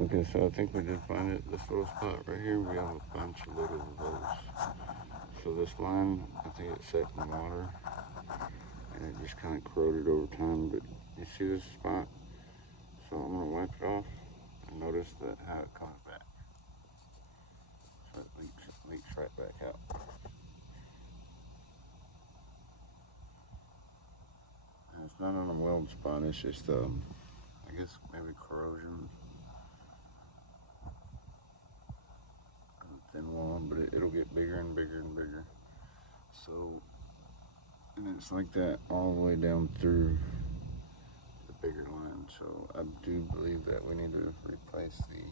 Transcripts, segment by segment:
Okay, so I think we did find it. This little spot right here, we have a bunch of little of those. So this line, I think it's set in water, and it just kind of corroded over time. But you see this spot? So I'm gonna wipe it off, and notice that how it comes back. So it leaks right back out. And it's not on a weld spot. It's just I guess maybe corrosion. Thin wall, but it'll get bigger and bigger and bigger. So, and it's like that all the way down through the bigger line. So I do believe that we need to replace the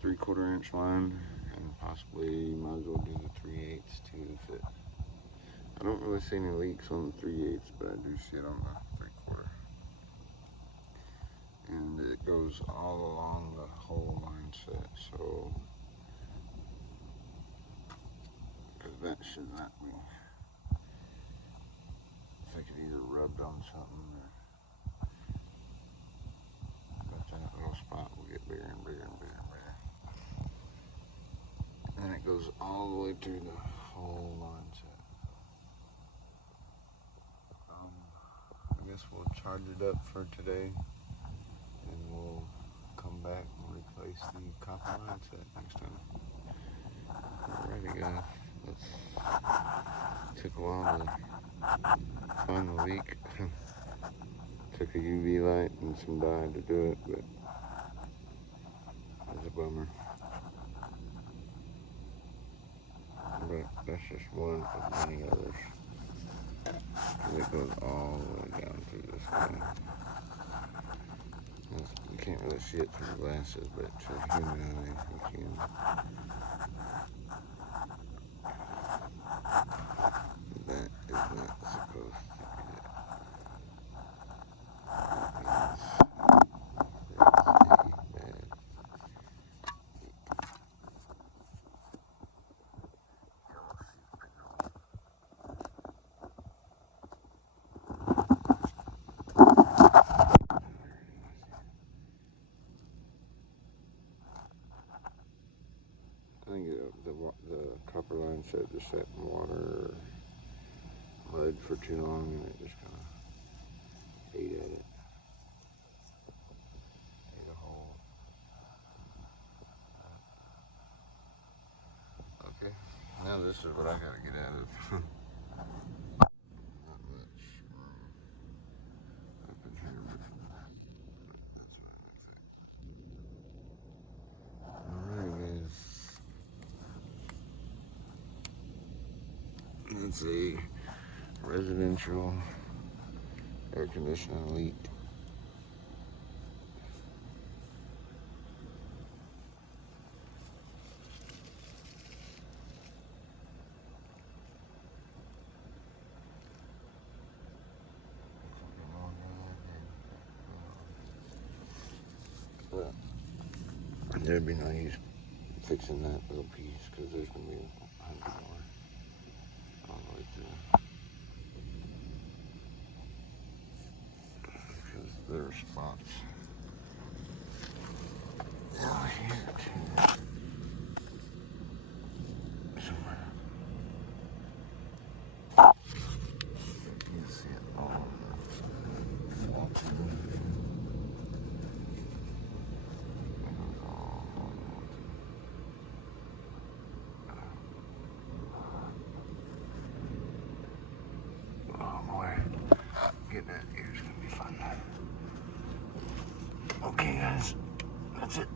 3/4 inch line, and possibly might as well do the 3/8 to fit. I don't really see any leaks on the 3/8, but I do see it on the 3/4. And it goes all along the whole line set, so because that should not be. If I could either rubbed on something, or but that little spot will get bigger and bigger and bigger and bigger. And then it goes all the way through the whole line set. I guess we'll charge it up for today, and we'll come back and replace the copper line set next time. Alrighty guys, took a while to find the leak. Took a UV light and some dye to do it, but it's a bummer. But that's just one of many others. It goes all the way down through this thing. You can't really see it through the glasses, but to a human eye, you can. That is not supposed to be it. I think the copper line set just sat in water or mud for too long, and it just kind of ate at it. Ate a hole. Okay, now this is what I gotta get out of. Not much up in here, but that's what it looks like. Alright guys. It's a residential air conditioning leak. But there'd be no use fixing that little piece because there's going to be 100 more all the way through. Because there are spots down here too. Somewhere. You can see it all. Oh boy, getting that ear is gonna be fun. Okay guys, that's it.